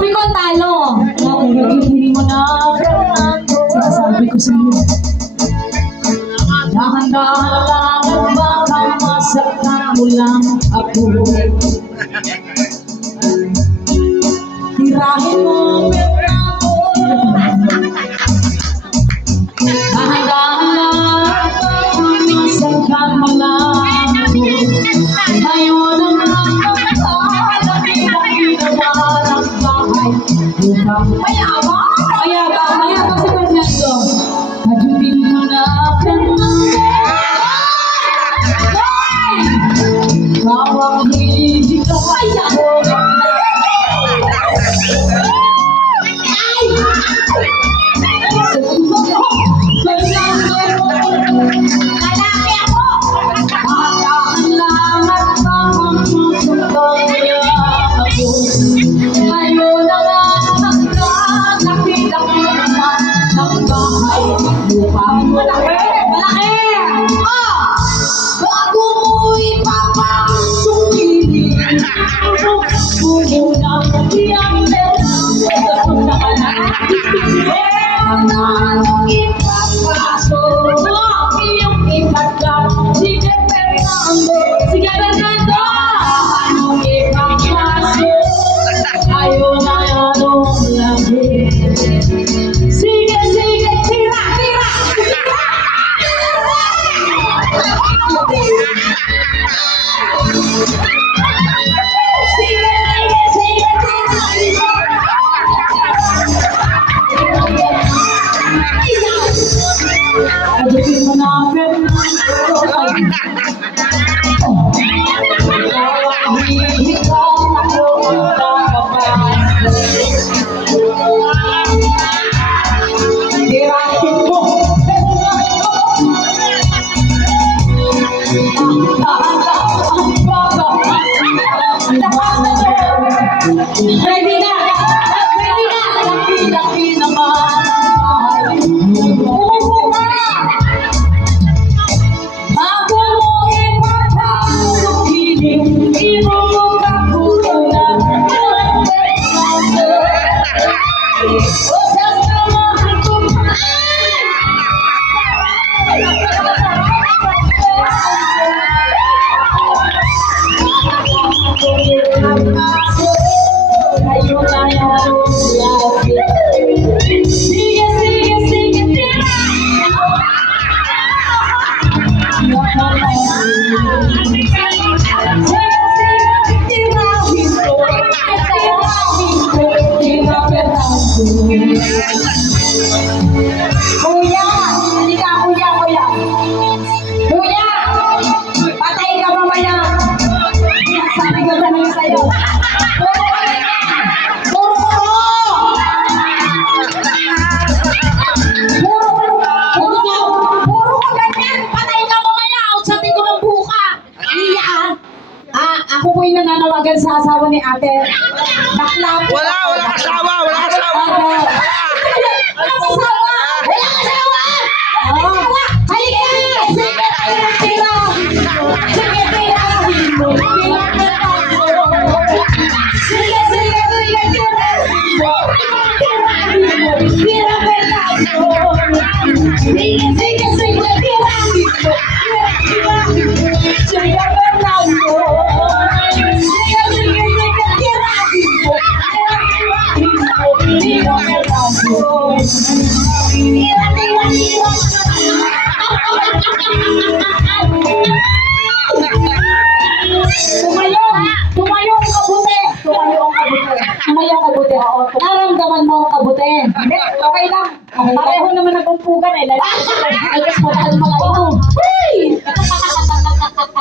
sabi ko, talo. Pero hindi mo na Fernando, sabi ko sa'yo, dahan-dahan lang at baka masaktan mo lang ako. Tirahin mo, Fernando, dahan-dahan lang at baka masaktan mo lang ako. Ngayon ang nakakalaking naman ang bahay upang mayabang si Fernando. Hajutin mo na, Fernando. Bawang hindi ka ako. Lalaki ako. Dahan lang at baka masaktan ako. Ngayon ang nakakalaking naman ang bahay upang Malaki. Oh. bago mo ipapasungkilin, puno ng iyang meron na ang ipapasok iyong ipagkat. Sige, Fernando, Sige, Fernando. anong ipapasok ayaw na anong lagi. Sige, sige, tira, tira, Adutin mo na, Fernando. Hihikang ako ang kakapal. Tirahin mo, Fernando. Dahan-dahan ang baba. Ready na. Ready na. Laki-laki naman ang bahay. Umupo ka. Bago mo ipapasungkilin, ibubog ako na o sasamahan ko pa. Ayun na yung lagi. Sige, sige, sige, tira! Kuya. Halika, kuya, kuya. Kuya. Patay ka mamaya. Sabi ko na lang sa'yo. Puro ka ganyan. Puro ko. Puro ka ganyan. Patay ka mamaya. Outsatin ko ng buka. Iya. Ako po yung nananawagan sa asawa ni ate. Bakla po. Walang asawa, walang asawa. Walang asawa! Walang asawa! Walang asawa! Halika! Sige, tira! Sige, tira! Tira, sige, sige, sige, tira! Tira, Fernando! Sige, sige, sige, tira! Tira, sige, Fernando! Sige, sige, sige, tira! Tira, Fernando! Tira, tira, tira! Tumayo ang kabuti. Tumayo ang kabuti. Tumayo ang kabuti. Oo. Naramdaman mo ang kabuti. Hindi, okay lang. Pareho naman ang pumpugan eh. Ay, mas mahal mga